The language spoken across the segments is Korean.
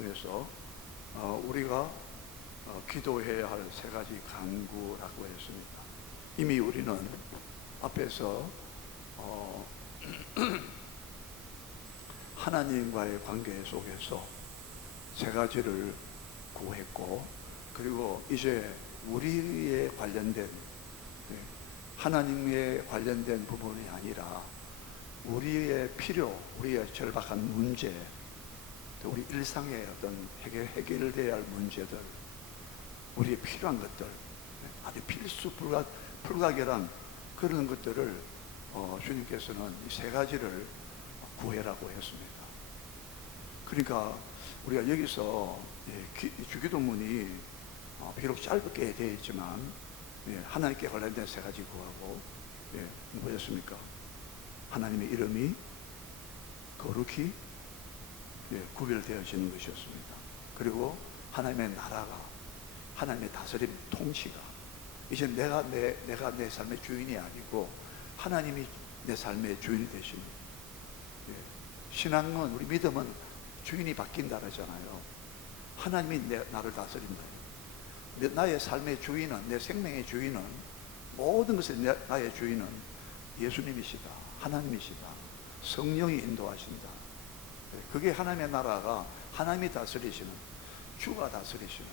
통해서 우리가 기도해야 할 세 가지 간구라고 했습니다. 이미 우리는 앞에서 하나님과의 관계 속에서 세 가지를 구했고, 그리고 이제 우리에 관련된, 하나님에 관련된 부분이 아니라 우리의 필요, 우리의 절박한 문제, 또 우리 일상의 어떤 해결돼야 할 문제들, 우리의 필요한 것들, 아주 필수 불가결한 그런 것들을 주님께서는 이 세 가지를 구해라고 했습니다. 그러니까 우리가 여기서 주기도문이 비록 짧게 되어 있지만 하나님께 관련된 세 가지 구하고, 보셨습니까? 하나님의 이름이 거룩히 구별되어지는 것이었습니다. 그리고 하나님의 나라가, 하나님의 다스림, 통치가 이제 내가 내 삶의 주인이 아니고 하나님이 내 삶의 주인이 되십니다. 신앙은, 우리 믿음은 주인이 바뀐다 그러잖아요. 하나님이 나를 다스린다. 나의 삶의 주인은, 내 생명의 주인은, 모든 것의 나의 주인은 예수님이시다, 하나님이시다, 성령이 인도하신다. 그게 하나님의 나라가 하나님이 다스리시는, 주가 다스리시는,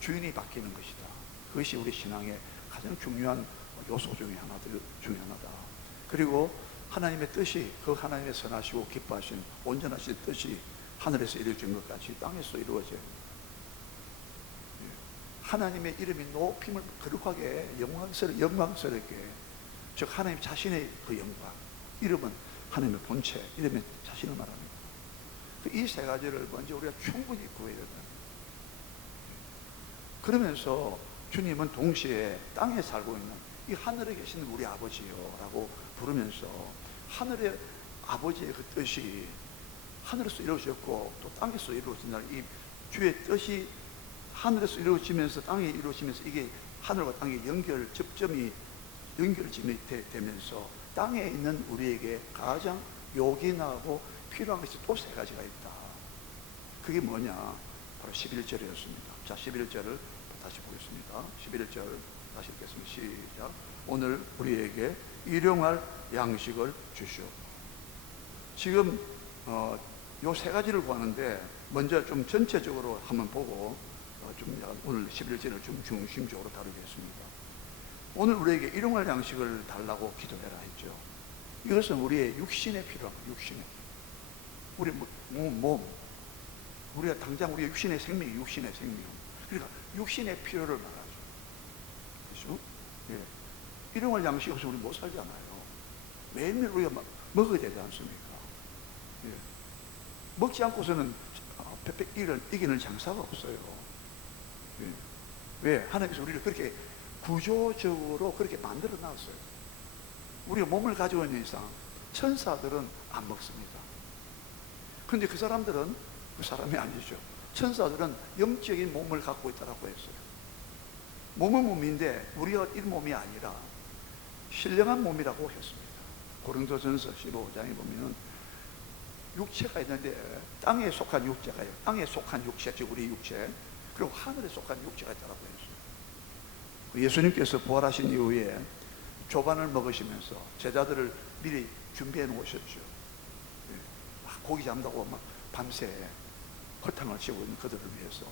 주인이 바뀌는 것이다. 그것이 우리 신앙의 가장 중요한 요소 중에 하나다. 그리고 하나님의 뜻이, 그 하나님의 선하시고 기뻐하신 온전하신 뜻이 하늘에서 이루어진 것 같이 땅에서 이루어져요. 하나님의 이름이 높임을 거룩하게 영광스럽게, 즉 하나님 자신의 그 영광, 이름은 하나님의 본체, 이름은 자신을 말합니다. 이 세 가지를 먼저 우리가 충분히 구해야 된다. 그러면서 주님은 동시에 땅에 살고 있는 이 하늘에 계시는 우리 아버지요 라고 부르면서, 하늘의 아버지의 그 뜻이 하늘에서 이루어졌고 또 땅에서 이루어진다는 이 주의 뜻이 하늘에서 이루어지면서 땅에 이루어지면서, 이게 하늘과 땅의 접점이 연결점이 되면서 땅에 있는 우리에게 가장 요긴하고 필요한 것이 또 세 가지가 있다. 그게 뭐냐? 바로 11절이었습니다. 자, 11절을 다시 보겠습니다. 11절 다시 읽겠습니다. 시작. 오늘 우리에게 일용할 양식을 주시오. 지금 요 세 가지를 구하는데, 먼저 좀 전체적으로 한번 보고 오늘 11절을 좀 중심적으로 다루겠습니다. 오늘 우리에게 일용할 양식을 달라고 기도해라 했죠. 이것은 우리의 육신에 필요한 거예요. 육신에, 우리 몸, 우리가 당장 우리의 육신의 생명, 그러니까 육신의 필요를 말하죠. 그렇죠? 일용할 양식 없이 우리 못 살잖아요. 매일매일 우리가 먹어야 되지 않습니까? 먹지 않고서는 이기는 장사가 없어요. 왜? 하나님께서 우리를 그렇게 구조적으로 그렇게 만들어 놨어요. 우리가 몸을 가지고 있는 이상 천사들은 안 먹습니다. 그런데 그 사람들은 그 사람이 아니죠. 천사들은 영적인 몸을 갖고 있다고 했어요. 몸은 몸인데 우리가 이 몸이 아니라 신령한 몸이라고 했습니다. 고린도전서 15장에 보면 육체가 있는데 땅에 속한 육체가요, 땅에 속한 육체, 즉 우리 육체, 그리고 하늘에 속한 육체가 있다고 했어요. 예수님께서 부활하신 이후에 조반을 먹으시면서 제자들을 미리 준비해 놓으셨죠. 고기 잡는다고 막 밤새 허탕을 치고 있는 그들을 위해서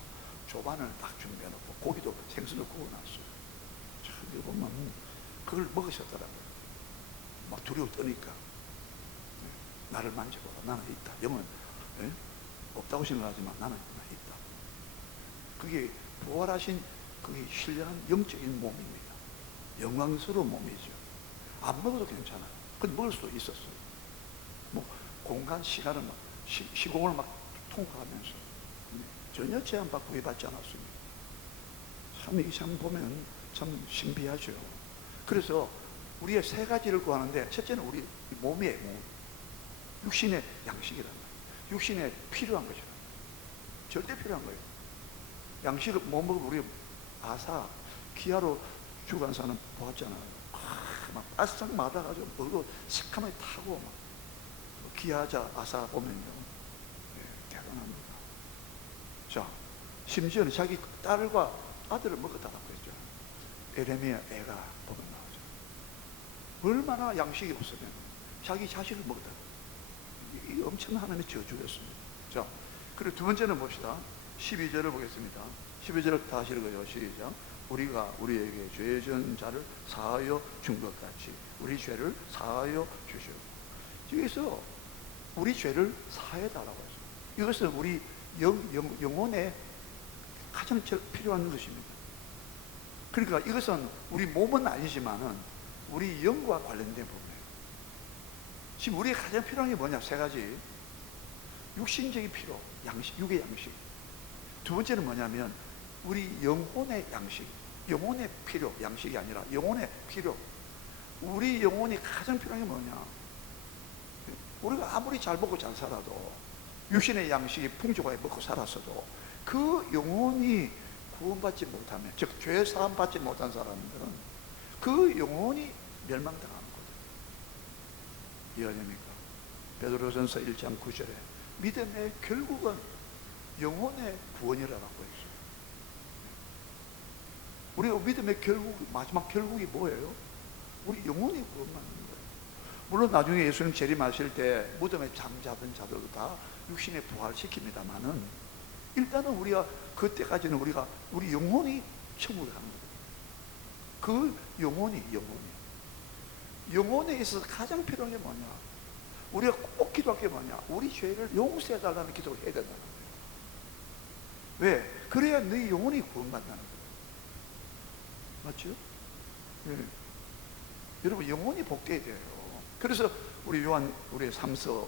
조반을 딱 준비해 놓고 고기도 생선을 구워놨어요. 참, 이거 보면 그걸 먹으셨더라고요. 막 두려워 떠니까 나를 만져보라, 나는 있다. 영은 없다고 생각하지만 나는 있다. 그게 부활하신 그게 신령한 영적인 몸입니다. 영광스러운 몸이죠. 안 먹어도 괜찮아요. 근데 먹을 수도 있었어요. 뭐 공간 시간을 막 시공을 막 통과하면서 전혀 제한받고 구애받지 않았습니다. 참 이 참 보면 참 신비하죠. 그래서 우리의 세 가지를 구하는데, 첫째는 우리 몸이에요. 육신의 양식이란 말이에요. 육신에 필요한 거죠. 절대 필요한 거예요. 양식을 못 먹으면 우리 아사 기아로 죽은 사람 보았잖아요. 막 바싹 맞아가지고 먹고 새카맣게 타고 막 기아자 아사 보면요, 대단합니다. 심지어는 자기 딸과 아들을 먹었다고 했죠. 에레미야 애가 보면 나오죠. 얼마나 양식이 없으면 자기 자식을 먹었다고. 이 엄청난 하나님의 저주였습니다. 자, 그리고 두 번째는 봅시다. 12절을 보겠습니다. 12절을 다시 읽어요. 시작. 우리가 우리에게 죄 지은 자를 사하여 준 것 같이 우리 죄를 사하여 주시오. 여기서 우리 죄를 사해달라고 했어요. 이것은 우리 영혼에 가장 필요한 것입니다. 그러니까 이것은 우리 몸은 아니지만은 우리 영과 관련된 부분이에요. 지금 우리가 가장 필요한 게 뭐냐? 세 가지. 육신적인 필요, 양식, 육의 양식. 두 번째는 뭐냐면 우리 영혼의 양식, 영혼의 필요, 양식이 아니라 영혼의 필요. 우리 영혼이 가장 필요한 게 뭐냐? 우리가 아무리 잘 먹고 잘 살아도 육신의 양식이 풍족하게 먹고 살았어도 그 영혼이 구원받지 못하면, 즉 죄 사함 받지 못한 사람들은 그 영혼이 멸망당하는 거죠. 이해됩니까? 베드로전서 1장 9절에 믿음의 결국은 영혼의 구원이라고 했어요. 우리가 믿음의 결국, 마지막 결국이 뭐예요? 우리 영혼이 구원받는 거예요. 물론 나중에 예수님 재림하실 때 무덤에 잠자던 자들도 다 육신에 부활시킵니다만은 일단은 우리가 그때까지는 우리 영혼이 천국에 가는 거예요. 그 영혼에 있어서 가장 필요한 게 뭐냐? 우리가 꼭 기도할 게 뭐냐? 우리 죄를 용서해달라는 기도를 해야 된다는 거예요. 왜? 그래야 네 영혼이 구원받는다는 거예요. 맞죠? 네. 여러분 영혼이 복되어야 돼요. 그래서 우리 요한 우리 3서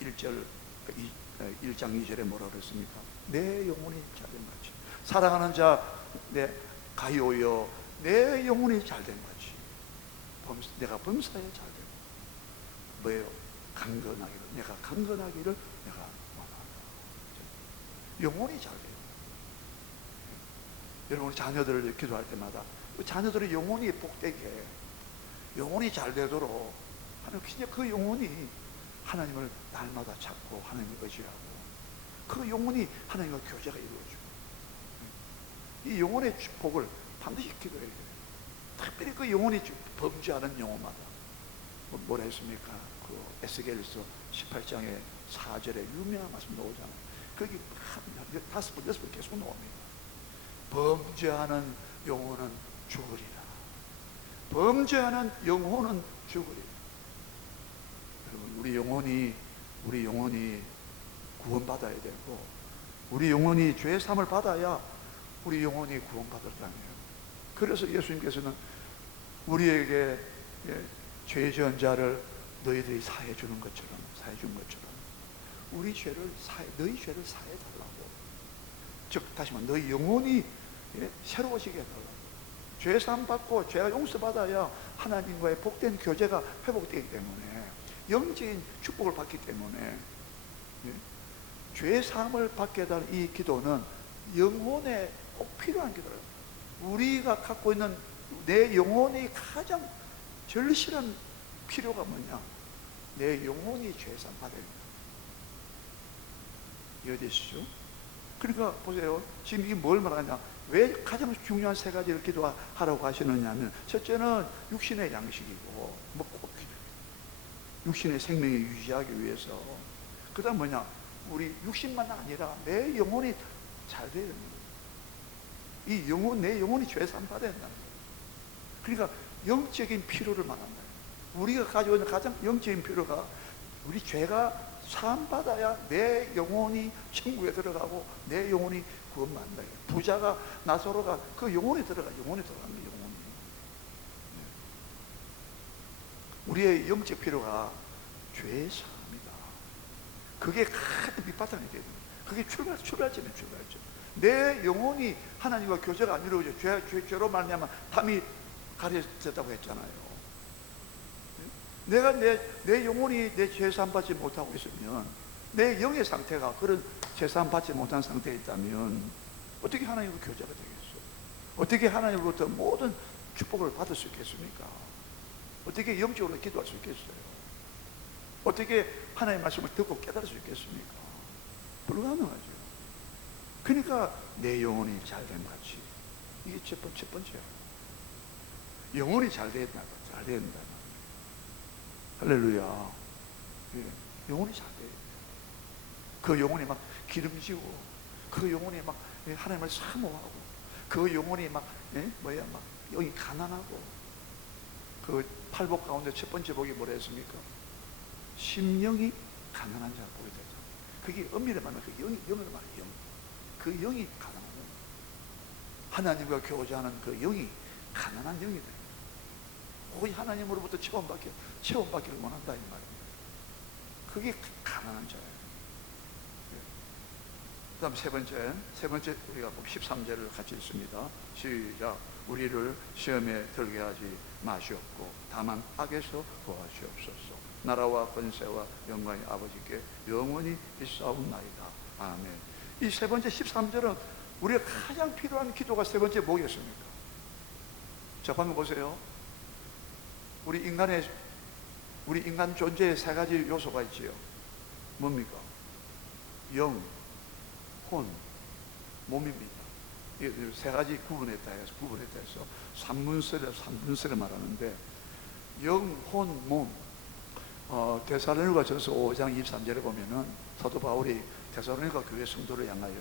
1장 2절에 뭐라 그랬습니까? 내 영혼이 잘된 같이 사랑하는 자 내 가요여 내 영혼이 잘된 같이 내가 범사에 잘되고 뭐예요? 강건하기를 내가 강건하기를 내가 원한다. 영혼이 잘돼요. 여러분 자녀들을 기도할 때마다 자녀들의 영혼이 복되게 영혼이 잘 되도록 하나님 그 영혼이 하나님을 날마다 찾고 하나님을 의지하고 그 영혼이 하나님과 교제가 이루어지고 이 영혼의 축복을 반드시 기도해야 돼요. 특별히 그 영혼이 범죄하는 영혼마다 뭐라 했습니까? 그 에스겔서 18장의 4절에 유명한 말씀 나오잖아요. 거기 5번, 6번 계속 나옵니다. 범죄하는 영혼은 죽으리라. 범죄하는 영혼은 죽으리라. 여러분 우리 영혼이 구원받아야 되고 우리 영혼이 죄 사함을 받아야 우리 영혼이 구원받을 거 아니에요. 그래서 예수님께서는 우리에게 죄 지은 자를 너희들이 사해 주는 것처럼 너희 죄를 사해 달라고. 즉 다시 말해 너희 영혼이 새로워지게 해달라고. 죄 사함 받고 죄가 용서받아야 하나님과의 복된 교제가 회복되기 때문에 영적인 축복을 받기 때문에 죄 사함을 받게 해달라는 이 기도는 영혼에 꼭 필요한 기도예요. 우리가 갖고 있는 내 영혼이 가장 절실한 필요가 뭐냐? 내 영혼이 죄 사함 받아야 돼요. 이해되시죠? 그러니까 보세요. 지금 이게 뭘 말하냐? 왜 가장 중요한 세 가지를 기도하라고 하시느냐 하면 첫째는 육신의 양식이고 꼭 육신의 생명을 유지하기 위해서 그 다음 뭐냐? 우리 육신만 아니라 내 영혼이 잘 돼야 됩니다. 내 영혼이 죄 사함 받아야 된다는 거예요. 그러니까 영적인 필요를 말한다. 우리가 가지고 있는 가장 영적인 필요가 우리 죄가 사함 받아야 내 영혼이 천국에 들어가고 내 영혼이 구원받는다. 부자가 나사로가 그 영혼이 들어갑니다. 영혼이. 우리의 영적 필요가 죄 사함이다. 그게 큰 밑바탕이 돼야 됩니다. 그게 출발점이에요. 내 영혼이 하나님과 교제가 안 이루어져 죄로 말미암아 담이 가려졌다고 했잖아요. 내가 내 영혼이 내 죄사함 받지 못하고 있으면 내 영의 상태가 그런 죄사함 받지 못한 상태에 있다면 어떻게 하나님과 교제가 되겠어? 어떻게 하나님으로부터 모든 축복을 받을 수 있겠습니까? 어떻게 영적으로 기도할 수 있겠어요? 어떻게 하나님의 말씀을 듣고 깨달을 수 있겠습니까? 불가능하죠. 그러니까 내가 내 영혼이 잘됨 같이. 이게 첫 번째야. 영혼이 잘 된다. 잘 된다. 할렐루야. 예, 영혼이 잘 돼. 그 영혼이 막 기름지고, 그 영혼이 막 하나님을 사모하고, 그 영혼이 막 막 여기 가난하고. 그 팔복 가운데 첫 번째 복이 뭐라 했습니까? 심령이 가난한 자를 보게 되죠. 그게 엄밀히 말하면 그 영을 말해요. 그 영이 가난한 영. 하나님과 교제하는 그 영이 가난한 영이 돼요. 거의 하나님으로부터 체험받기를 원한다 이 말입니다. 그게 가난한 자예요. 그 다음 세 번째 우리가 13절을 같이 읽습니다. 시작. 우리를 시험에 들게 하지 마시옵고 다만 악에서 구하시옵소서. 나라와 권세와 영광이 아버지께 영원히 있사옵나이다. 아멘. 이 세 번째 13절은 우리가 가장 필요한 기도가 세 번째 뭐겠습니까? 자, 방금 보세요. 우리 인간 존재에 세 가지 요소가 있지요. 뭡니까? 영, 혼, 몸입니다. 이 세 가지 구분했다 해서 삼분설을 말하는데, 영, 혼, 몸. 데살로니가전서 5장 23절에 보면은 사도 바울이 데살로니가 교회 성도를 향하여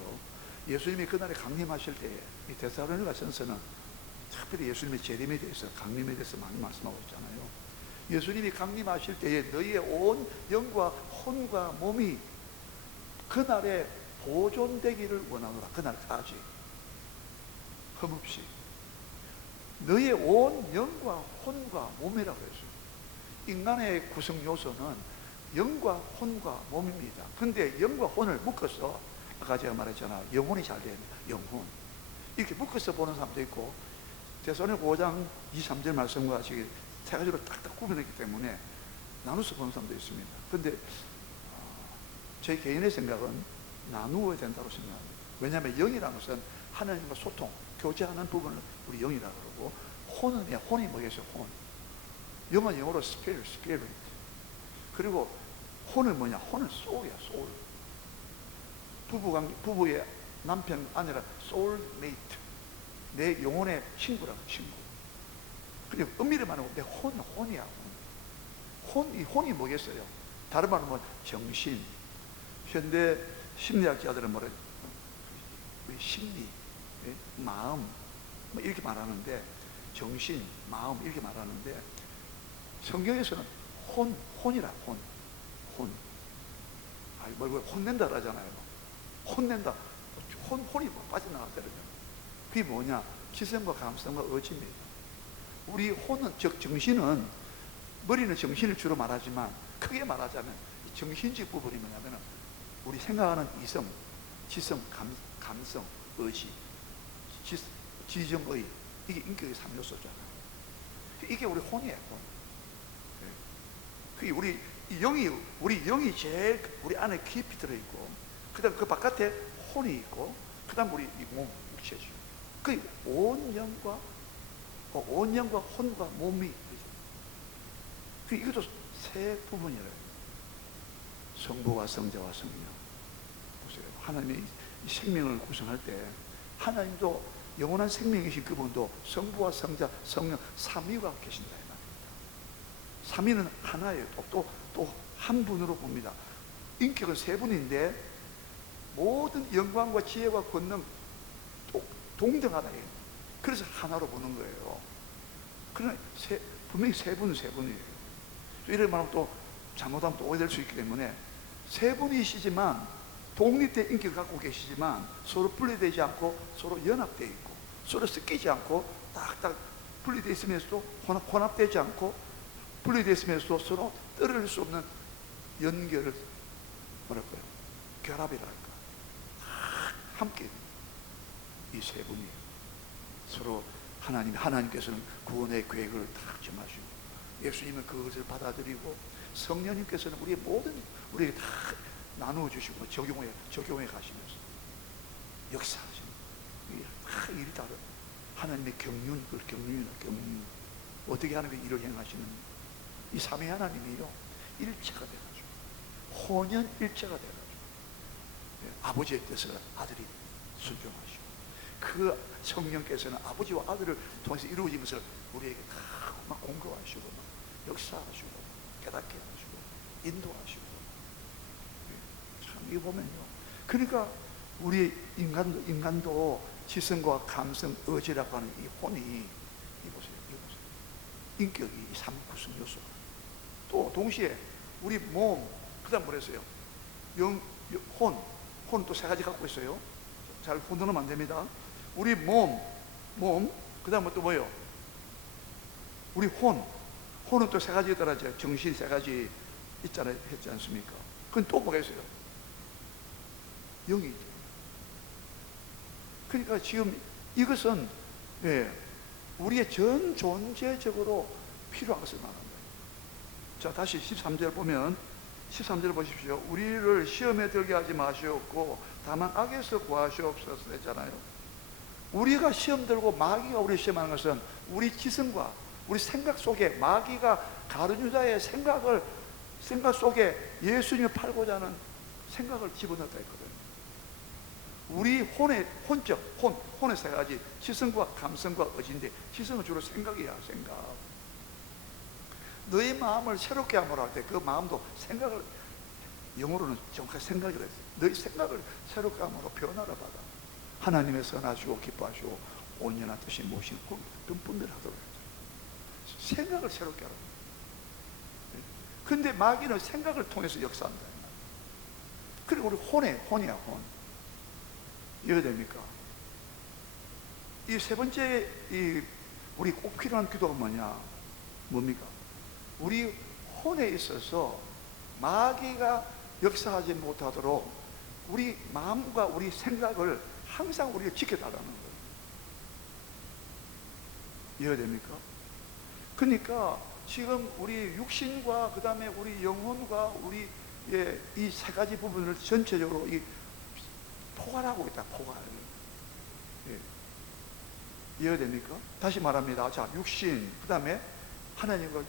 예수님이 그날에 강림하실 때에, 이 데살로니가전서는 특별히 예수님의 재림에 대해서, 강림에 대해서 많이 말씀하고 있잖아요. 예수님이 강림하실 때에 너희의 온 영과 혼과 몸이 그날에 보존되기를 원하노라. 그날까지 흠없이 너희의 온 영과 혼과 몸이라고 했어요. 인간의 구성 요소는 영과 혼과 몸입니다. 근데 영과 혼을 묶어서, 아까 제가 말했잖아, 영혼이 잘 되는 영혼, 이렇게 묶어서 보는 사람도 있고, 데살로니가 5장 23절 말씀과 같이 세 가지로 딱딱 구분했기 때문에 나눠서 보는 사람도 있습니다. 근데 제 개인의 생각은 나누어야 된다고 생각합니다. 왜냐하면 영이라는 것은 하나님과 소통, 교제하는 부분을 우리 영이라고 그러고, 혼이 뭐겠어요? 혼. 영은 영어로 spirit. 그리고 혼은 뭐냐? 혼은 soul이야, soul. 부부의 남편, 아내라 soulmate. 내 영혼의 친구라고, 친구. 근데 엄밀히 말하면 내 혼이야, 혼. 이 혼이 뭐겠어요? 다른 말로 뭐 정신. 현대 심리학자들은 뭐래? 우리 심리, 마음, 뭐 이렇게 말하는데, 정신, 마음 이렇게 말하는데, 성경에서는 혼이라, 혼. 아니, 뭐 혼낸다 그러잖아요. 혼낸다. 혼이 빠져나갔거든요. 그게 뭐냐? 지성과 감성과 의지입니다. 우리 혼은, 즉 정신은, 머리는 정신을 주로 말하지만 크게 말하자면 정신적 부분이 뭐냐면 우리 생각하는 이성, 지성, 감성, 의지, 지정의, 이게 인격의 3요소잖아요. 이게 우리 혼이에요, 혼. 그게 우리 영이 제일 우리 안에 깊이 들어있고, 그 다음 그 바깥에 혼이 있고, 그 다음 우리 이 몸, 육체죠. 그 온 영과 혼과 몸이, 이것도 세 부분이래요. 성부와 성자와 성령. 보세요. 하나님이 이 생명을 구성할 때 하나님도 영원한 생명이신 그분도 성부와 성자, 성령 삼위가 계신다 이 말입니다. 삼위는 하나예요. 또 한 분으로 봅니다. 인격은 세 분인데 모든 영광과 지혜와 권능 동등하다. 그래서 하나로 보는 거예요. 그러나 분명히 세 분이에요. 이를 말하면 또 잘못하면 또 오해될 수 있기 때문에 세 분이시지만 독립된 인격을 갖고 계시지만 서로 분리되지 않고 서로 연합되어 있고 서로 섞이지 않고 딱딱 분리되어 있으면서도 혼합되지 않고 분리되어 있으면서도 서로 떨어질 수 없는 연결을 뭐랄까요? 결합이랄까. 함께 이 세 분이 서로 하나님께서는 구원의 계획을 다 정하시고 예수님은 그것을 받아들이고 성령님께서는 우리의 우리에게 다 나누어 주시고 적용해 가시면서 역사하시는 다 일이 다른 하나님의 경륜, 경륜 어떻게 하나님의 일을 행하시는 이 삼위 하나님이요 일체가 돼가지고 혼연일체가 돼가지고 아버지의 뜻을 아들이 순종하시고, 그 성령께서는 아버지와 아들을 통해서 이루어진 것을 우리에게 막 공급하시고, 막 역사하시고, 깨닫게 하시고, 인도하시고. 참, 이거 보면요, 그러니까 우리 인간도 지성과 감성, 의지라고 하는 이 혼이, 이보세요, 인격이 삼 구성 요소. 또 동시에 우리 몸, 그 다음 뭐랬어요? 혼 또 세 가지 갖고 있어요. 잘 혼돈하면 안 됩니다. 우리 몸, 그 다음은 또 뭐예요? 우리 혼은 또 세 가지 있더라죠. 정신 세 가지 있잖아요, 했지 않습니까? 그건 또 뭐가 있어요? 영이죠. 그러니까 지금 이것은, 예, 우리의 전 존재적으로 필요한 것을 말하는 거예요. 자, 다시 13절 보면, 13절 보십시오. 우리를 시험에 들게 하지 마시옵고 다만 악에서 구하시옵소서 했잖아요. 우리가 시험 들고 마귀가 우리 시험하는 것은 우리 지성과 우리 생각 속에, 마귀가 가룟 유다의 생각 속에 예수님을 팔고자 하는 생각을 집어넣었다 했거든요. 우리 혼의 세 가지, 지성과 감성과 의지인데, 지성은 주로 생각이야. 생각. 너의 마음을 새롭게 함으로 할 때 그 마음도 생각을, 영어로는 정확하게 생각이라 했어요. 너의 생각을 새롭게 함으로 변화를 받아 하나님의 선하시고 기뻐하시고 온전한 뜻이 무엇인지 분별하도록 했죠. 생각을 새롭게 하라고. 근데 마귀는 생각을 통해서 역사한다. 그리고 우리 혼이야, 혼. 이해가 됩니까? 이 세 번째, 우리 꼭 필요한 기도가 뭡니까? 우리 혼에 있어서 마귀가 역사하지 못하도록 우리 마음과 우리 생각을 항상 우리가 지켜달라는 거예요. 이해가 됩니까? 그러니까 지금 우리 육신과 그 다음에 우리 영혼과 우리 이 세 가지 부분을 전체적으로 포괄하고 있다. 포괄. 예. 이해가 됩니까? 다시 말합니다. 자, 육신, 그 다음에 하나님과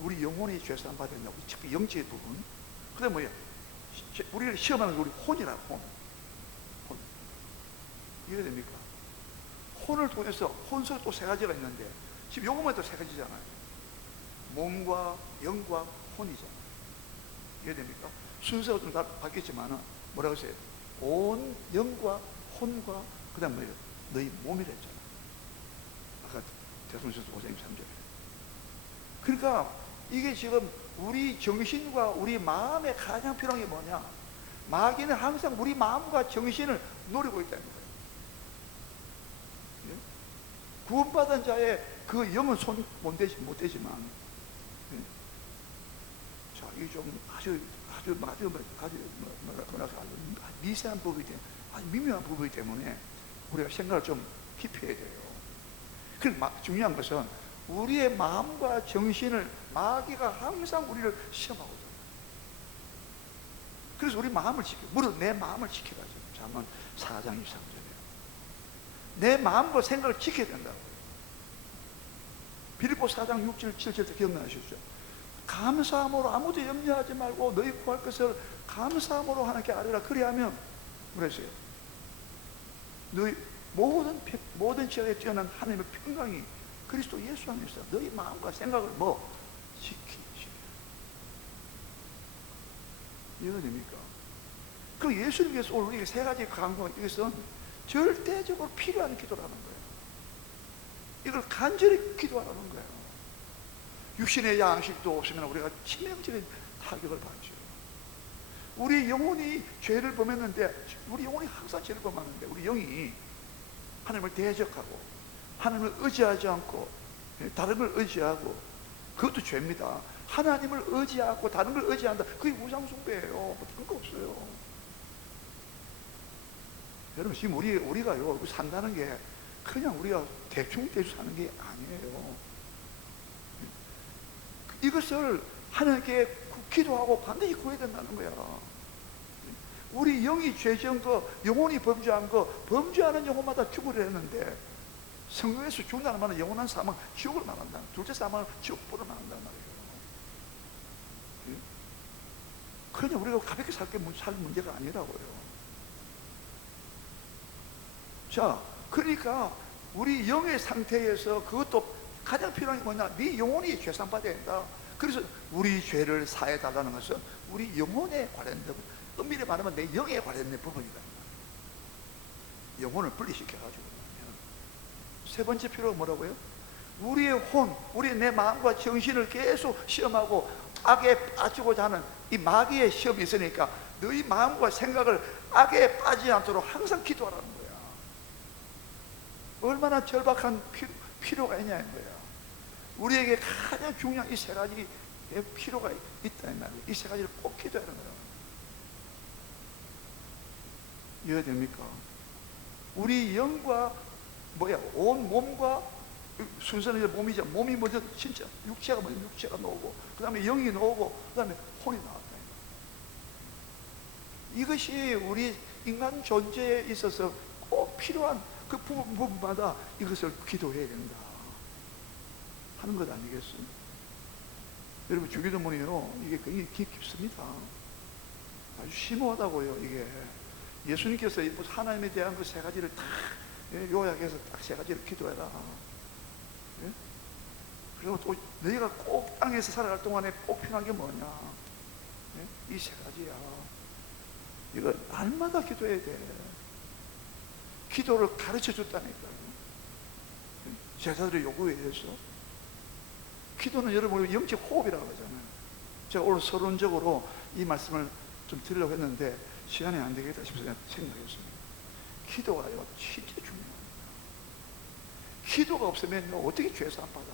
우리 영혼이 죄사함 받았냐, 특히 영적인 부분. 그 다음에 뭐야? 우리를 시험하는 우리 혼이라, 혼. 이해가 됩니까? 혼을 통해서, 혼서 또 세 가지가 있는데, 지금 요것만 또 세 가지잖아요. 몸과 영과 혼이잖아요. 이해됩니까? 순서가 좀 다 바뀌었지만은, 뭐라고 했어요? 온 영과 혼과, 그 다음 뭐예요? 너희 몸이라 했잖아요. 아까 대성서에서 5장 3절에. 그러니까 이게 지금 우리 정신과 우리 마음에 가장 필요한 게 뭐냐? 마귀는 항상 우리 마음과 정신을 노리고 있다는 거예요. 예? 구원받은 자의 그 영은 손 못 대지만, 예? 자, 이게 좀 아주 미세한 부분이기 때문에, 아주 미묘한 부분이기 때문에 우리가 생각을 좀 깊이 해야 돼요. 그리고 중요한 것은 우리의 마음과 정신을 마귀가 항상 우리를 시험하거든요. 그래서 우리 마음을 무릇 내 마음을 지켜가지고, 잠언 4장 23절에 내 마음과 생각을 지켜야 된다고. 빌립보 4장 6절 7절 기억나시죠? 감사함으로 아무도 염려하지 말고 너희 구할 것을 감사함으로 하나님께 아뢰라. 그리하면 그랬어요. 너희 모든 지역에 뛰어난 하나님의 평강이 그리스도 예수 안에서 너희 마음과 생각을 지키시라. 이해가 됩니까? 그 예수님께서 오늘 우리에게 세 가지 강구한 이것은 절대적으로 필요한 기도라는 거예요. 이걸 간절히 기도하라는 거예요. 육신의 양식도 없으면 우리가 치명적인 타격을 받죠. 우리 영혼이 죄를 범했는데, 우리 영혼이 항상 죄를 범하는데, 우리 영이 하나님을 대적하고 하나님을 의지하지 않고 다른 걸 의지하고, 그것도 죄입니다. 하나님을 의지하고 다른 걸 의지한다, 그게 우상숭배예요. 그런 거 없어요. 여러분, 지금 우리가요 산다는 게 그냥 우리가 대충 사는 게 아니에요. 이것을 하나님께 기도하고 반드시 구해야 된다는 거야. 우리 영이 죄 지은 거, 영혼이 범죄한 거, 범죄하는 영혼마다 죽으려 했는데, 성경에서 죽는다는 말은 영원한 사망, 지옥을 말한다. 둘째 사망은 지옥불을 말한단 말이에요. 그냥 우리가 가볍게 살 문제가 아니라고요. 자, 그러니까 우리 영의 상태에서 그것도 가장 필요한 게 뭐냐? 네 영혼이 죄상받아야 된다. 그래서 우리 죄를 사해 달라는 것은 우리 영혼에 관련된, 엄밀히 말하면 내 영에 관련된 부분이다. 영혼을 분리시켜가지고. 세 번째 필요가 뭐라고요? 우리의 혼, 우리의 내 마음과 정신을 계속 시험하고 악에 빠지고자 하는 이 마귀의 시험이 있으니까 너희 마음과 생각을 악에 빠지지 않도록 항상 기도하라는 거야. 얼마나 절박한 필요가 있냐는 거야. 우리에게 가장 중요한 이 세 가지 필요가 있다는 말이에요. 이 세 가지를 꼭 기도하는 거예요. 이해됩니까? 우리 영과 온 몸과 순서는 몸이죠. 몸이 먼저 진짜 육체가 먼저 육체가 나오고 그 다음에 영이 나오고 그 다음에 혼이 나왔다. 이것이 우리 인간 존재에 있어서 꼭 필요한 그 부분마다 이것을 기도해야 된다 하는 것 아니겠어요? 여러분, 주기도문이요, 이게 굉장히 깊습니다. 아주 심오하다고요. 이게 예수님께서 하나님에 대한 그 세 가지를 다 요약해서 딱 세 가지를 기도해라. 예? 그리고 또 너희가 꼭 땅에서 살아갈 동안에 꼭 필요한 게 뭐냐? 예? 이 세 가지야. 이거 날마다 기도해야 돼. 기도를 가르쳐 줬다니까요. 제자들의 요구에 의해서. 기도는 여러분 영적 호흡이라고 하잖아요. 제가 오늘 서론적으로 이 말씀을 좀 드리려고 했는데 시간이 안 되겠다 싶어서 생각했습니다. 기도가요 진짜 중요합니다. 기도가 없으면 어떻게 죄 사함 받아요?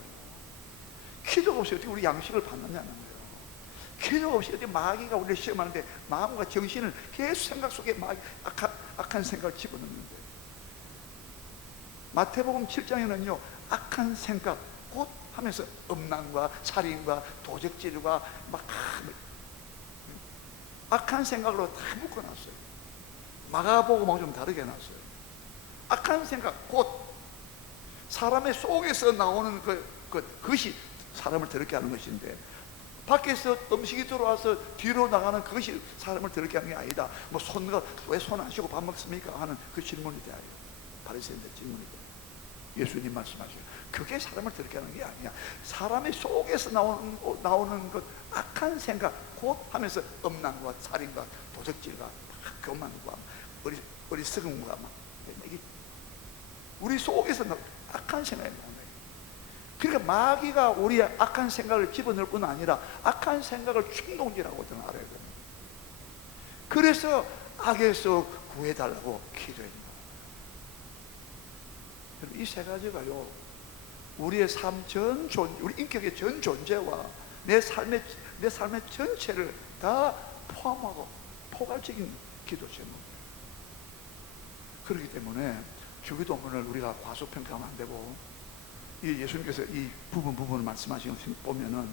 기도가 없이 어떻게 우리 양식을 받느냐는 거예요. 기도가 없이 어떻게 마귀가 우리를 시험하는데 마음과 정신을 계속 생각 속에 악한 생각을 집어넣는데, 마태복음 7장에는요 악한 생각 곧 하면서 음란과 살인과 도적질과 막 악한 생각으로 다 묶어놨어요. 마가복음하고 좀 다르게 해놨어요. 악한 생각 곧 사람의 속에서 나오는 그것이 사람을 더럽게 하는 것인데, 밖에서 음식이 들어와서 뒤로 나가는 그것이 사람을 더럽게 하는 게 아니다. 뭐 왜 손 안 씻고 밥 먹습니까? 하는 그 질문이 돼요. 바리새인들 질문이 돼요. 예수님 말씀하셔요. 그게 사람을 더럽게 하는 게 아니야. 사람의 속에서 나오는 것, 악한 생각 곧 하면서 음란과 살인과 도적질과 교만과 어리석음과 이게 우리 속에서 악한 생각이 나오는 거예요. 그러니까 마귀가 우리의 악한 생각을 집어넣을 뿐 아니라 악한 생각을 충동질하거든 알아야 됩니다. 그래서 악에서 구해달라고 기도해요. 이 세 가지가요 우리의 삶 우리 인격의 전 존재와 내 삶의 전체를 다 포함하고 포괄적인 기도 제목입니다. 그렇기 때문에 주기도문을 우리가 과소평가하면 안 되고, 예수님께서 이 부분을 말씀하시는 거 보면은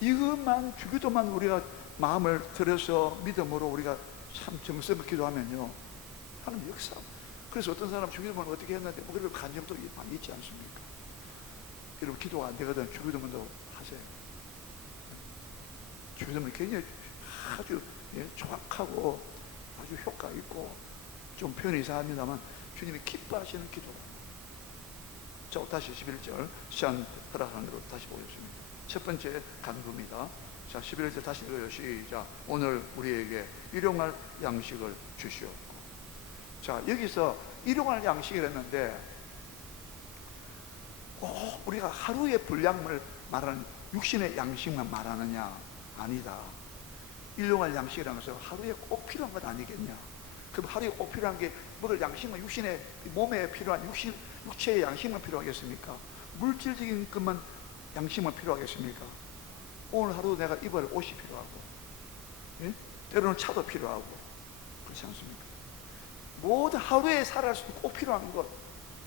이것만 주기도만 우리가 마음을 들여서 믿음으로 우리가 참 정성을 기도하면요 하나님 역사. 그래서 어떤 사람 주기도문을 어떻게 했는데 뭐 그런 간증도 많이 있지 않습니까? 여러분 기도가 안 되거든 주기도문도 하세요. 주기도문이 굉장히 아주 정확하고 아주 효과 있고 좀 표현이 이상합니다만 주님이 기뻐하시는 기도. 자, 다시 11절 시간 허락하는 대로 다시 보겠습니다. 첫 번째 간구입니다. 자, 11절 다시 읽어요. 시작. 오늘 우리에게 일용할 양식을 주시옵고. 자, 여기서 일용할 양식이랬는데 우리가 하루의 분량을 말하는 육신의 양식만 말하느냐? 아니다. 일용할 양식이라는 것은 하루에 꼭 필요한 건 아니겠냐? 그럼 하루에 꼭 필요한 게 먹을 양식만, 육신의 몸에 필요한 육체의 양식만 필요하겠습니까? 물질적인 것만 양식만 필요하겠습니까? 오늘 하루 내가 입을 옷이 필요하고, 예? 때로는 차도 필요하고, 그렇지 않습니까? 모든 하루에 살아갈 수 있는 꼭 필요한 것,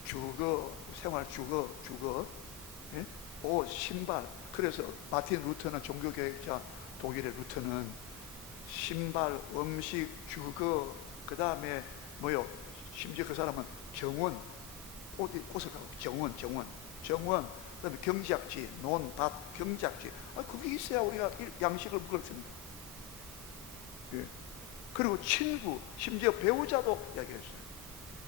주거, 생활 주거, 예? 옷, 신발. 그래서 마틴 루터는 종교개혁자, 독일의 루터는 신발, 음식, 주거, 그 다음에 뭐요? 심지어 그 사람은 정원, 옷을 가고 정원, 그 다음에 경작지, 논, 밭, 경작지. 그게 있어야 우리가 양식을 먹을 수 있습니다. 예. 그리고 친구, 심지어 배우자도 이야기했어요.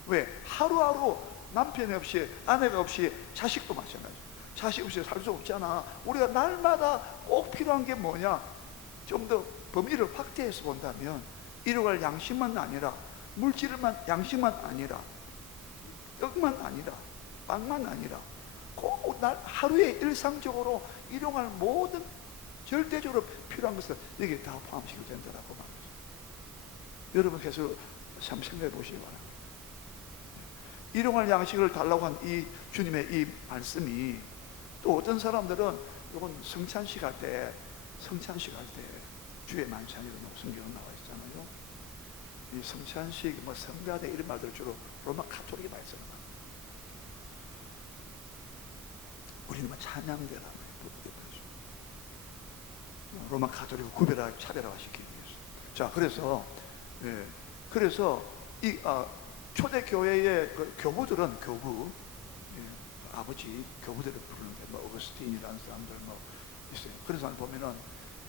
왜? 하루하루 남편이 없이, 아내가 없이, 자식도 마찬가지야. 자식 없이 살 수 없잖아. 우리가 날마다 꼭 필요한 게 뭐냐? 좀 더 범위를 확대해서 본다면 일용할 양식만 아니라, 물질만, 양식만 아니라, 떡만 아니라, 빵만 아니라, 꼭 하루에 일상적으로 일용할 모든 절대적으로 필요한 것은 여기에 다 포함시켜 된다라고 말합니다. 여러분께서 참 생각해 보시기 바랍니다. 일용할 양식을 달라고 한 이 주님의 이 말씀이, 또 어떤 사람들은 이건 성찬식 할 때 주의 만찬이라고 성경에 나와 있잖아요. 이 성찬식, 뭐 성가대 이런 말들 주로 로마 가톨릭이 많이 써요. 우리는 뭐 찬양대라, 로마 가톨릭을 차별화시키기 위해서. 자, 그래서 이 초대 교회의 그 교부들은 아버지 교부들을 부르는데, 뭐 어거스틴이라는 사람들 뭐 있어요. 그런 사람 보면은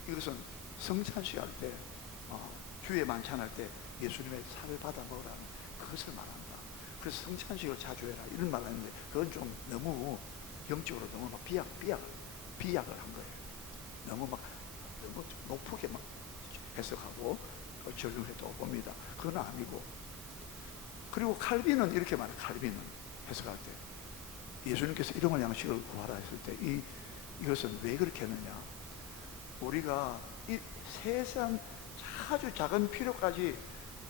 이것은 성찬식 할 때, 주의 만찬할 때 예수님의 살을 받아 먹으라는 그것을 말한다. 그래서 성찬식을 자주 해라 이런 말을 했는데, 그건 좀 너무 영적으로 너무 막 비약을 한 거예요. 너무 높게 막 해석하고 적용해도 봅니다. 그건 아니고. 그리고 칼빈은 이렇게 말해요. 칼빈은 해석할 때, 예수님께서 일용할 양식을 구하라 했을 때 이것은 왜 그렇게 했느냐? 우리가 이 세상 아주 작은 필요까지,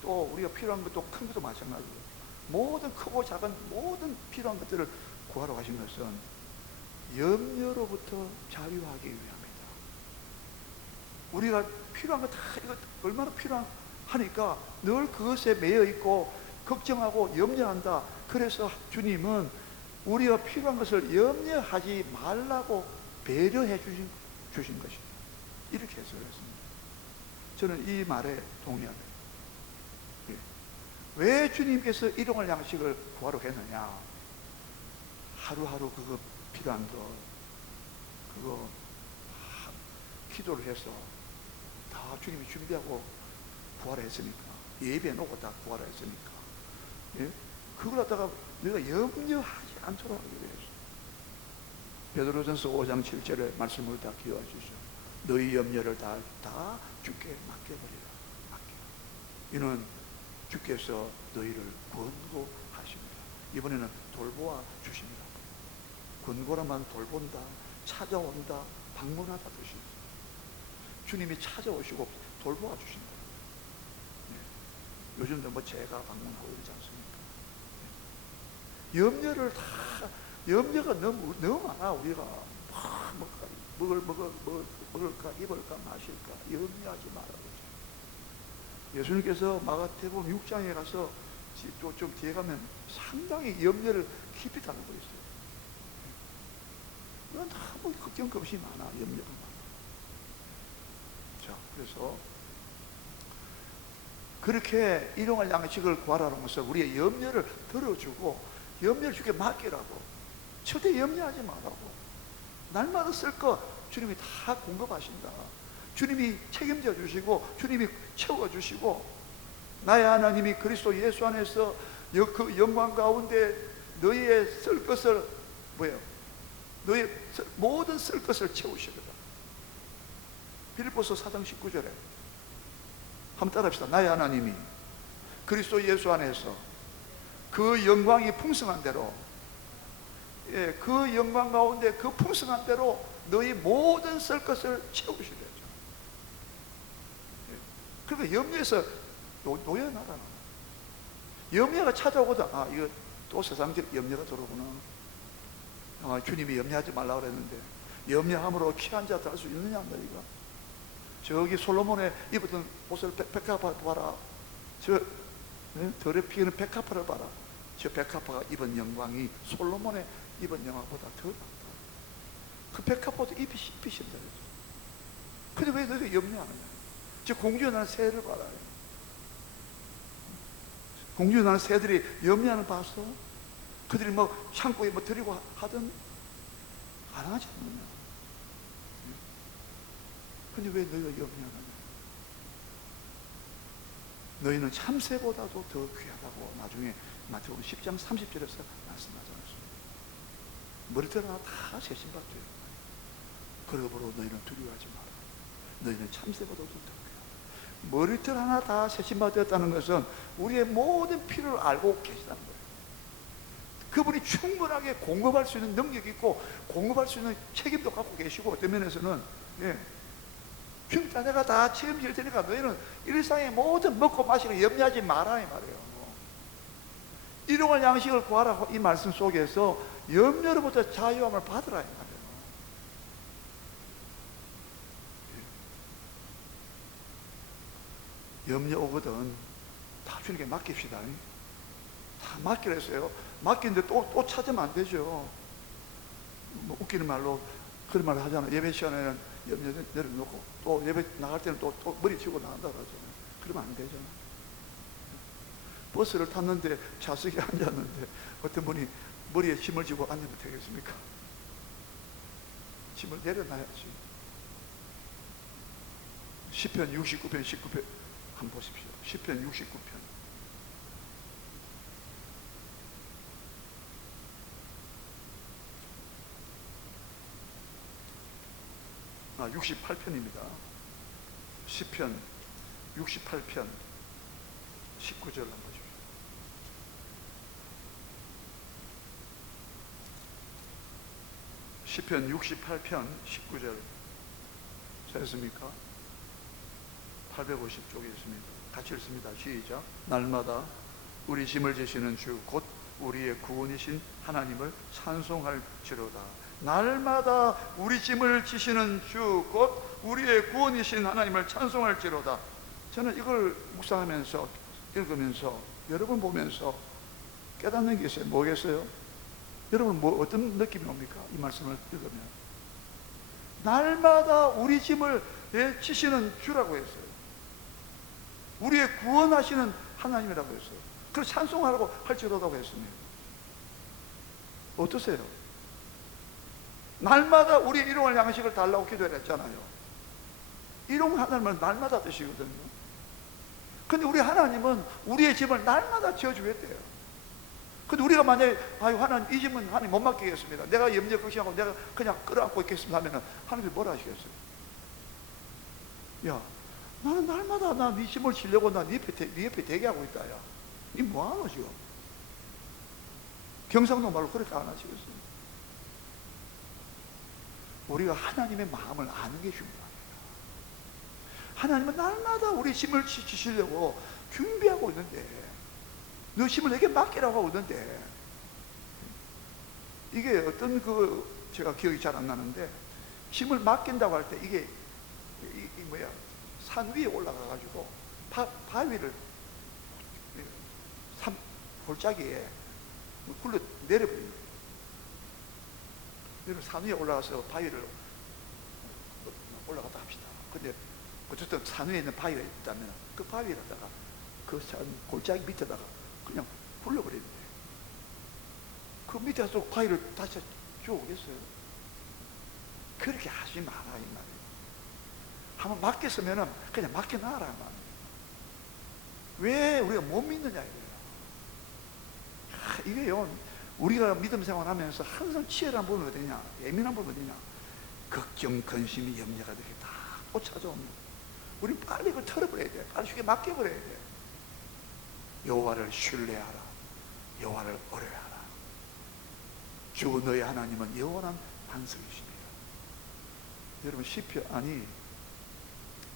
또 우리가 필요한 것도 큰 것도 마찬가지고, 모든 크고 작은 모든 필요한 것들을 구하러 가신 것은 염려로부터 자유하기 위함이다. 우리가 필요한 거 다, 이거 얼마나 필요하니까 늘 그것에 매여 있고 걱정하고 염려한다. 그래서 주님은 우리가 필요한 것을 염려하지 말라고 배려해 주신 것이다. 이렇게 해석을 했습니다. 저는 이 말에 동의합니다. 왜 주님께서 일용할 양식을 구하러 했느냐? 하루하루 그거 필요한 그거 기도를 해서 다 주님이 준비하고 구하라 했으니까, 예배해 놓고 다 구하라 했으니까, 그걸 갖다가 내가 염려하지 않도록 하기 위해서. 베드로전서 5장 7절의 말씀을 다 기억해 주시오. 너희 염려를 다 주께 맡겨버리라. 이는 주께서 너희를 권고하십니다. 이번에는 돌보아 주십니다. 권고라만 돌본다, 찾아온다, 방문하다 뜻입니다. 주님이 찾아오시고 돌보아 주신다. 요즘도 뭐 제가 방문하고 그러지 않습니까? 염려가 너무 많아. 우리가 먹을까, 입을까, 마실까, 염려하지 말아요. 예수님께서 마가복음 6장에 가서 또 좀 뒤에 가면 상당히 염려를 깊이 다루고 있어요. 너무 걱정 없이 많아. 염려가 많아. 자, 그래서 그렇게 일용할 양식을 구하라는 것은 우리의 염려를 덜어주고, 염려를 주께 맡기라고, 절대 염려하지 말라고. 날마다 쓸 거 주님이 다 공급하신다. 주님이 책임져 주시고, 주님이 채워주시고, 나의 하나님이 그리스도 예수 안에서 그 영광 가운데 너희의 쓸 것을, 너희 모든 쓸 것을 채우시리라. 빌립보서 4장 19절에 한번 따라합시다. 나의 하나님이 그리스도 예수 안에서 그 영광이 풍성한 대로, 그 영광 가운데 그 풍성한 대로 너희 모든 쓸 것을 채우시리라. 그러니까 염려에서 놓여나가는, 염려가 찾아오거든. 이거 또 세상적 염려가 들어오구나. 주님이 염려하지 말라고 그랬는데 염려함으로 취한 자 될 수 있느냐 너희가? 저기 솔로몬의 입었던 옷을 백합화 봐라. 저 덜에 피는 백합화를 봐라. 저 백합화가 입은 영광이 솔로몬의 입은 영광보다 더 낫다. 그 백합화도 입이 씹히신다. 근데 왜 너희가 염려하느냐? 저 공주에 나는 새를 봐라. 공주에 나는 새들이 염려하는 봤어? 그들이 뭐 창고에 뭐 들이고 하든 안 하지 않느냐? 근데 왜 너희가 염려하느냐? 너희는 참새보다도 더 귀하다고 나중에 마태복음 10장 30절에서 말씀하지 않습니다. 머리털 하나 다 세심받죠. 그러므로 너희는 두려워하지 마라. 너희는 참새보다 더 머리털 하나 다 세심받았다는 것은 우리의 모든 필요를 알고 계시다는 거예요. 그분이 충분하게 공급할 수 있는 능력이 있고 공급할 수 있는 책임도 갖고 계시고, 어떤 면에서는 내가 다 책임질 테니까 너희는 일상의 모든 먹고 마시고 염려하지 마라 이 말이에요. 일용할 양식을 구하라 이 말씀 속에서 염려로부터 자유함을 받으라 이 말이에요. 염려 오거든 다 주님께 맡깁시다. 다 맡기라 했어요. 맡기는데 또 찾으면 안 되죠. 뭐 웃기는 말로 그런 말을 하잖아요. 예배 시간에는 염려 내려놓고 또 예배 나갈 때는 또 머리 쥐고 나간다 그러잖아요. 그러면 안 되잖아요. 버스를 탔는데 좌석에 앉았는데 어떤 분이 머리에 짐을 지고 앉으면 되겠습니까? 짐을 내려놔야지. 시편 69편 19편 한번 보십시오. 시편 69편 68편입니다. 시편 68편 19절 한번 보십시오. 시편 68편 19절 찾았습니까? 850쪽에 있습니다. 같이 읽습니다. 시작. 날마다 우리 짐을 지시는 주 곧 우리의 구원이신 하나님을 찬송할지로다. 날마다 우리 짐을 지시는 주 곧 우리의 구원이신 하나님을 찬송할지로다. 저는 이걸 묵상하면서 읽으면서 여러분 보면서 깨닫는 게 있어요. 뭐겠어요? 여러분 어떤 느낌이 옵니까? 이 말씀을 읽으면 날마다 우리 짐을 지시는 주라고 했어요. 우리의 구원하시는 하나님이라고 했어요. 그래서 찬송하라고 할지로다고 했습니다. 어떠세요? 날마다 우리 일용할 양식을 달라고 기도했잖아요. 일용 하나님은 날마다 드시거든요. 근데 우리 하나님은 우리의 짐을 날마다 지어주겠대요. 근데 우리가 만약에 하나님 이 짐은 하나님 못 맡기겠습니다, 내가 염려 걱정하고 내가 그냥 끌어안고 있겠습니다 하면 하나님이 뭐라 하시겠어요? 야, 나는 날마다 나 네 짐을 지려고 나 네 옆에 대기하고 있다. 야, 니 뭐하노 지금? 경상도 말로 그렇게 안 하시겠어요? 우리가 하나님의 마음을 아는 게 중요합니다. 하나님은 날마다 우리 짐을 지시려고 준비하고 있는데, 너 짐을 내게 맡기라고 하고 있는데, 이게 어떤 제가 기억이 잘 안 나는데, 짐을 맡긴다고 할 때 이게 산 위에 올라가가지고 바위를 골짜기에 굴러 내려버립니다. 산 위에 올라가서 바위를 올라갔다 합시다. 근데 어쨌든 산 위에 있는 바위가 있다면 그 바위에다가 그 산 골짜기 밑에다가 그냥 굴러버리는데 그 밑에서 바위를 다시 주워오겠어요? 그렇게 하지 마라 이 말이에요. 한번 맡겼으면 그냥 맡겨놔라 말이에요. 왜 우리가 못 믿느냐 이거예요. 이게요, 우리가 믿음 생활하면서 항상 치열한 부분이 어디냐, 예민한 부분이 어디냐, 걱정, 근심이, 염려가 이렇게 다 쫓아옵니다. 우리 빨리 그걸 털어버려야 돼. 빨리 쉽게 맡겨버려야 돼. 여호와를 신뢰하라. 여호와를 의뢰하라. 주 너희 하나님은 영원한 반석이십니다. 여러분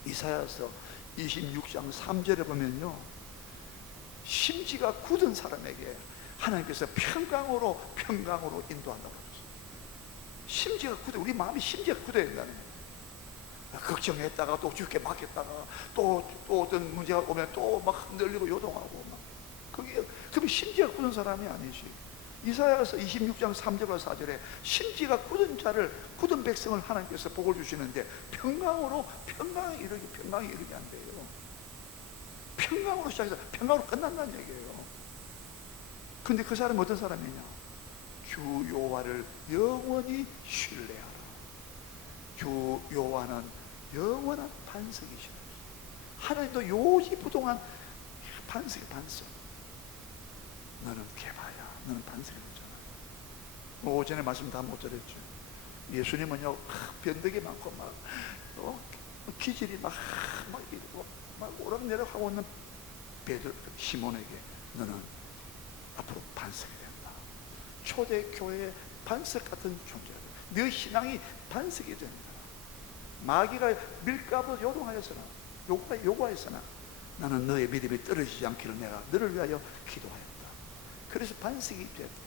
이사야서 26장 3절에 보면요, 심지가 굳은 사람에게 하나님께서 평강으로 인도한다고 그랬어요. 심지가 굳어, 우리 마음이 심지가 굳어야 된다는 거예요. 걱정했다가 또 주께 맡겼다가 또 어떤 문제가 오면 또 막 흔들리고 요동하고 막, 그럼 심지가 굳은 사람이 아니지. 이사야서 26장 3절과 4절에 심지가 굳은 백성을 하나님께서 복을 주시는데 평강이 이르게 안 돼요. 평강으로 시작해서 평강으로 끝난다는 얘기예요. 근데 그 사람은 어떤 사람이냐? 주 여호와를 영원히 신뢰하라. 주 여호와는 영원한 반석이시라. 하나님도 요지부동한 반석. 너는 개봐야 너는 반석이 되잖아. 오전에 말씀 다 못 드렸죠. 예수님은요 변덕이 많고 막 기질이 막 오락내락 하고 있는 시몬에게 너는 앞으로 반석이 된다. 초대교회의 반석 같은 존재다. 너 신앙이 반석이 됩니다. 마귀가 밀가루 요동하였으나 요구하였으나 나는 너의 믿음이 떨어지지 않기를 내가 너를 위하여 기도하였다. 그래서 반석이 됩니다.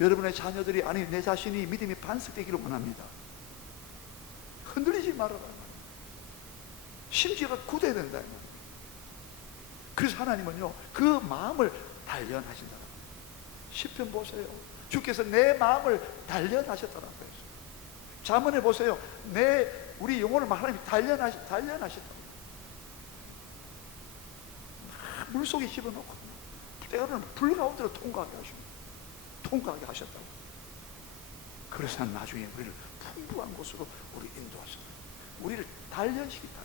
여러분의 자녀들이 아니 내 자신이 믿음이 반석되기를 원합니다. 흔들리지 말아라. 심지어가 굳어야 된다. 그래서 하나님은요 그 마음을 단련하신다. 시편 보세요. 주께서 내 마음을 단련하셨다라고 했어요. 잠언에 보세요. 우리 영혼을 하나님이 단련하셨다. 물속에 집어넣고 때로는 불 가운데로 통과하게 하셨다고. 그래서 나중에 우리를 풍부한 곳으로 우리 인도하셨다. 우리를 단련시키다.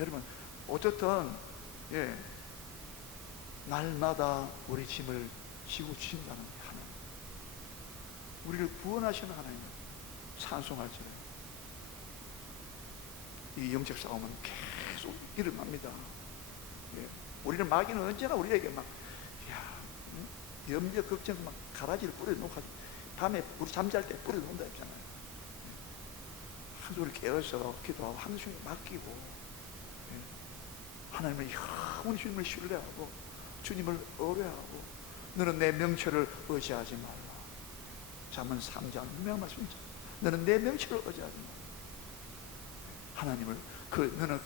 여러분 어쨌든 날마다 우리 짐을 지고 주신다는 하나님, 우리를 구원하시는 하나님 찬송할지라. 이 영적 싸움은 계속 일어납니다. 우리는 마귀는 언제나 우리에게 막 염려 걱정 막 가라지를 뿌려놓고 밤에 우리 잠잘 때 뿌려놓는다 했잖아요. 한두 우리 깨어서 기도하고 한 중에 맡기고 하나님을 영원히 주님을 신뢰하고 주님을 의뢰하고 너는 내 명철을 의지하지 말라. 잠언 3장 분명한 말씀이죠. 너는 내 명철을 의지하지 말라. 하나님을 너는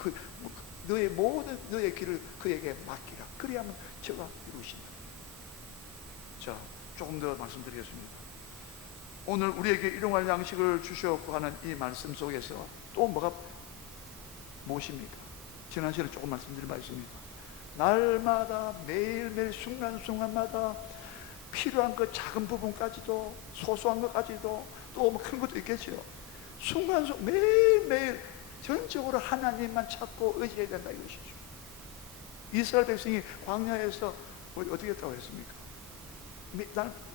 너의 모든 너의 길을 그에게 맡기라. 그래야만 저가 이루신다. 자, 조금 더 말씀드리겠습니다. 오늘 우리에게 일용할 양식을 주셨고 하는 이 말씀 속에서 또 무엇입니까? 지난 시간에 조금 말씀드린 바 있습니다. 날마다 매일매일 순간순간마다 필요한 그 작은 부분까지도 소소한 것까지도 또 큰 것도 있겠죠. 순간순간 매일매일 전적으로 하나님만 찾고 의지해야 된다 이것이죠. 이스라엘 백성이 광야에서 어떻게 했다고 했습니까?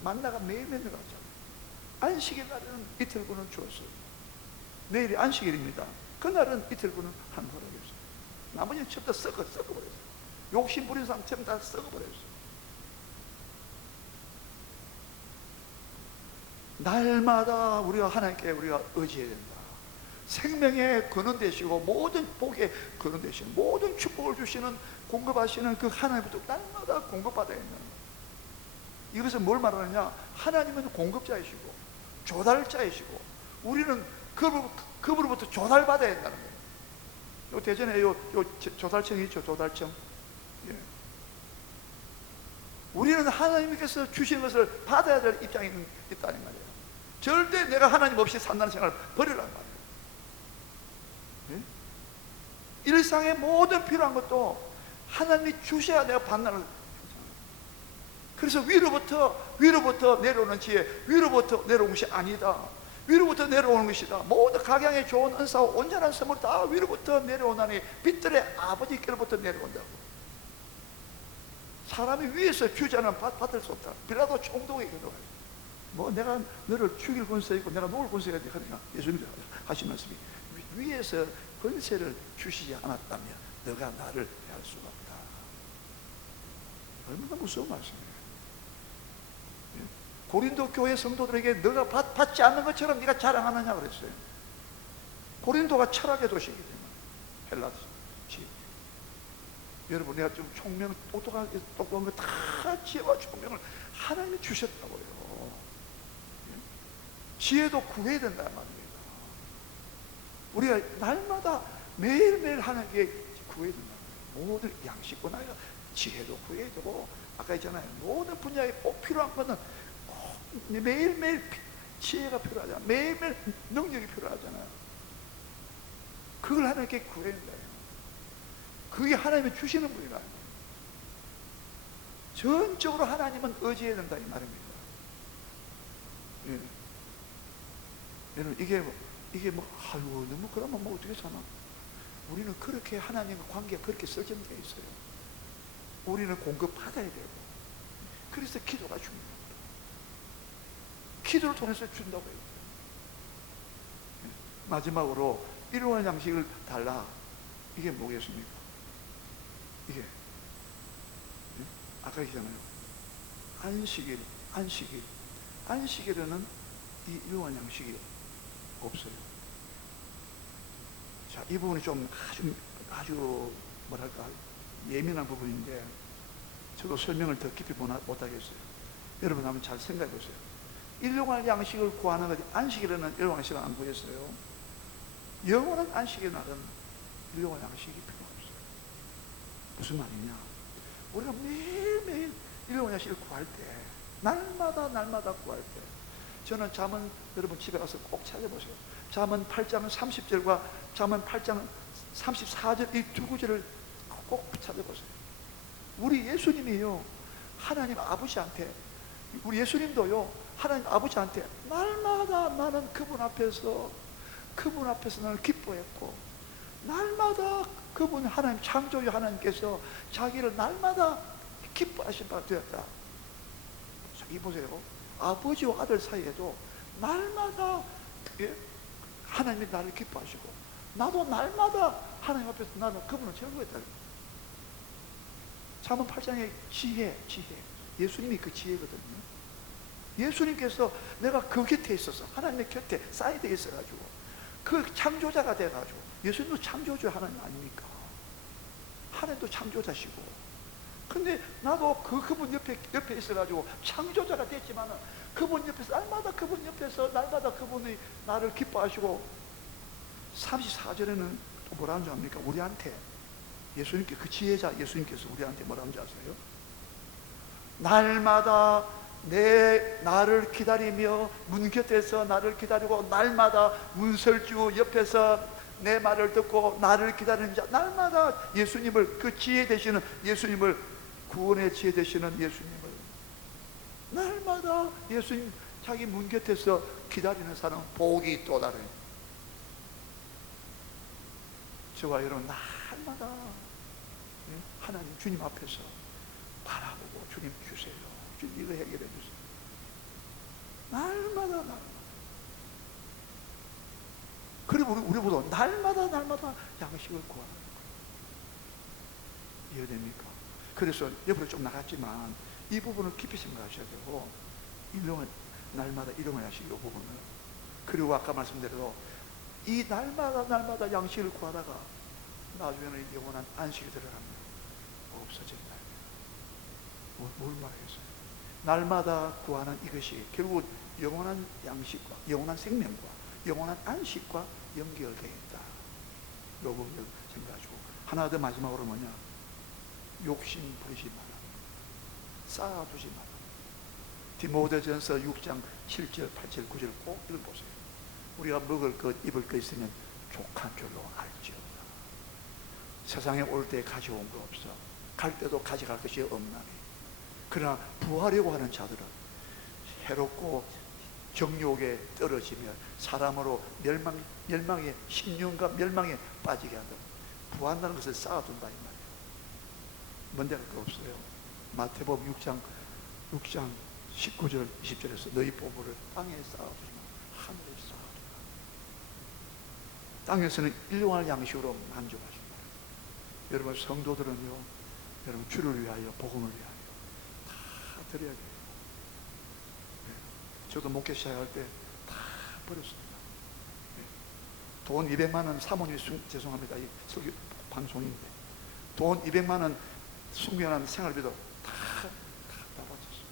만나가 매일매일 나갔잖아요. 안식일 날에는 이틀분은 주었어요. 내일이 안식일입니다. 그날은 이틀분은 한 허락이었어요. 나머지는 전부 다 썩어버렸어요. 욕심 부린 사람 전부 다 썩어버렸어요. 날마다 우리가 하나님께 우리가 의지해야 된다. 생명의 근원 되시고 모든 복의 근원 되시는 모든 축복을 주시는 공급하시는 그 하나님부터 날마다 공급받아야 된다. 이것은 뭘 말하느냐? 하나님은 공급자이시고 조달자이시고 우리는 그분으로부터 조달받아야 된다는 거예요. 요 대전에 요 조달청이 있죠. 조달청. 예. 우리는 하나님께서 주신 것을 받아야 될 입장에 있다는 말이에요. 절대 내가 하나님 없이 산다는 생각을 버리란 말이에요. 예? 일상의 모든 필요한 것도 하나님이 주셔야 내가 받는. 그래서 위로부터 내려오는 지혜, 위로부터 내려오는 것이 아니다. 위로부터 내려오는 것이다. 모든 각양의 좋은 은사와 온전한 선물 다 위로부터 내려오나니 빛들의 아버지께로부터 내려온다고. 사람이 위에서 주지 않으면 받을 수 없다. 빌라도 총독의 기도가 내가 너를 죽일 권세 있고 내가 놓을 권세가 있다 하니까 예수님이 하신 말씀이 위에서 권세를 주시지 않았다면 너가 나를 대할 수가 없다. 얼마나 무서운 말씀이에요. 고린도 교회 성도들에게 너가 받지 않는 것처럼 네가 자랑하느냐 그랬어요. 고린도가 철학의 도시이기 때문에 헬라시. 여러분 내가 좀 총명 똑똑한 거 다 지혜와 총명을 하나님이 주셨다고요. 지혜도 구해야 된다 말입니다. 우리가 날마다 매일매일 하나님께 구해야 된다. 모든 양식과 나이가 지혜도 구해야 되고 아까 했잖아요. 모든 분야에 꼭 필요한 것은 매일매일 지혜가 필요하잖아요. 매일매일 능력이 필요하잖아요. 그걸 하나님께 구해야 된다. 그게 하나님이 주시는 분이라. 전적으로 하나님은 의지해야 된다 이 말입니다. 예. 여러분 이게 아이고 너무 그러면 어떻게 사나? 우리는 그렇게 하나님과 관계가 그렇게 설정되어 있어요. 우리는 공급받아야 되고, 그래서 기도가 중요합니다. 기도를 통해서 준다고 해요. 마지막으로 일용할 양식을 달라. 이게 뭐겠습니까? 이게 아까 얘기했잖아요. 안식일에는 이 일용할 양식이 없어요. 자, 이 부분이 좀 아주 뭐랄까 예민한 부분인데 저도 설명을 더 깊이 못하겠어요. 여러분 한번 잘 생각해 보세요. 일용할 양식을 구하는 것이, 안식일에는 일용할 양식을 안 구했어요. 영원한 안식의 날은 일용할 양식이 필요 없어요. 무슨 말이냐? 우리가 매일매일 일용할 양식을 구할 때, 날마다 구할 때, 저는 잠언, 여러분 집에 가서 꼭 찾아보세요. 잠언 8장 30절과 잠언 8장 34절 이 두 구절을 꼭 찾아보세요. 우리 예수님이요, 하나님 아버지한테, 우리 예수님도요, 하나님 아버지한테 날마다 나는 그분 앞에서 나를 기뻐했고, 날마다 그분 하나님 창조주 하나님께서 자기를 날마다 기뻐하신 바가 되었다. 이 보세요. 아버지와 아들 사이에도 날마다 하나님이 나를 기뻐하시고, 나도 날마다 하나님 앞에서 나는 그분을 즐거워했다. 잠언 8장의 지혜, 예수님이 그 지혜거든요. 예수님께서 내가 그 곁에 있어서, 하나님의 곁에 사이드에 있어가지고, 그 창조자가 돼가지고, 예수님도 창조주 하나님 아닙니까? 하나님도 창조자시고, 근데 나도 그분 옆에 있어가지고 창조자가 됐지만은, 그분 옆에서 날마다 그분이 나를 기뻐하시고, 34절에는 또 뭐라는 줄 압니까? 우리한테, 예수님께, 그 지혜자 예수님께서 우리한테 뭐라는 줄 아세요? 날마다 나를 기다리며 문 곁에서 나를 기다리고, 날마다 문설주 옆에서 내 말을 듣고 나를 기다리는 자, 날마다 예수님을, 그 지혜 되시는 예수님을, 구원의 지혜 되시는 예수님을 날마다 예수님 자기 문 곁에서 기다리는 사람은 복이 또 다르요. 저와 여러분 날마다 하나님 주님 앞에서 바라보고, 주님 주세요, 주님 이거 해결해 주세요. 날마다 그리고 우리보다 날마다 양식을 구하는 거예요. 이해됩니까? 그래서 옆으로 좀 나갔지만 이 부분을 깊이 생각하셔야 되고, 날마다 일용할 양식 이 부분을, 그리고 아까 말씀대로 이 날마다 양식을 구하다가 나중에는 영원한 안식이 들어가면 없어진다. 뭘 말하겠어요? 날마다 구하는 이것이 결국 영원한 양식과 영원한 생명과 영원한 안식과 연결되어 있다. 이 부분을 생각하시고, 하나 더 마지막으로 뭐냐? 욕심 부리지 마라. 쌓아두지 마라. 디모데전서 6장 7절, 8절, 9절 꼭 읽어보세요. 우리가 먹을 것, 입을 것 있으면 족한 줄로 알지어다. 세상에 올 때 가져온 거 없어. 갈 때도 가져갈 것이 없나니. 그러나 부하려고 하는 자들은 해롭고 정욕에 떨어지며 사람으로 멸망의 심령과 멸망에 빠지게 한다. 부한다는 것을 쌓아둔다 이 말이에요. 뭔데 할 거 없어요. 마태복음 6장 19절 20절에서 너희 보물을 땅에 쌓아두지 마, 하늘에 쌓아두라. 땅에서는 일용할 양식으로 만족하십니다. 여러분 성도들은요, 여러분 주를 위하여, 복음을 위하여 다 드려야 돼요. 저도 목회 시작할 때 다 버렸습니다. 돈 200만 원 사모님이 죄송합니다. 이 설교 방송인데 돈 200만 원 숙면하는 생활비도 다 바쳤어요.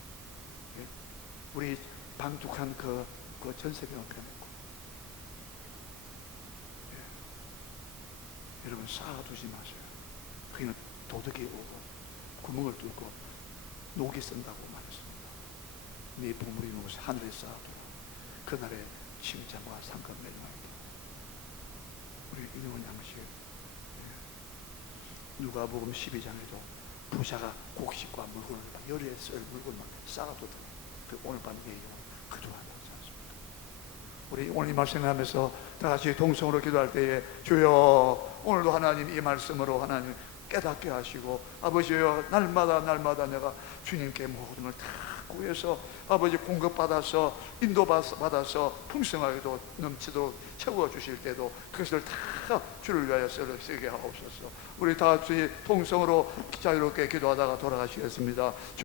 우리 방 두 칸 그 전세비만 빼놓고. 여러분 쌓아두지 마세요. 그냥 도둑이 오고 구멍을 뚫고 녹이 쓴다고 말했습니다. 네 보물이 있는 곳에 하늘에 쌓아두라. 그날의 칭찬과 상급을 멸망이다. 우리 일용할 양식. 누가복음 12장에도 부자가 곡식과 물건을 열에 쓸 물건만 쌓아두더라. 그 오늘 밤 내 영혼 그도한다고 하셨습니다. 우리 오늘 이 말씀을 하면서 다 같이 동성으로 기도할 때에 주여 오늘도 하나님 이 말씀으로 하나님 깨닫게 하시고, 아버지여, 날마다 날마다 내가 주님께 모든 걸 다 구해서 아버지 공급받아서 인도받아서 풍성하게도 넘치도록 채워주실 때도 그것을 다 주를 위하여 쓰게 하옵소서. 우리 다 같이 통성으로 자유롭게 기도하다가 돌아가시겠습니다.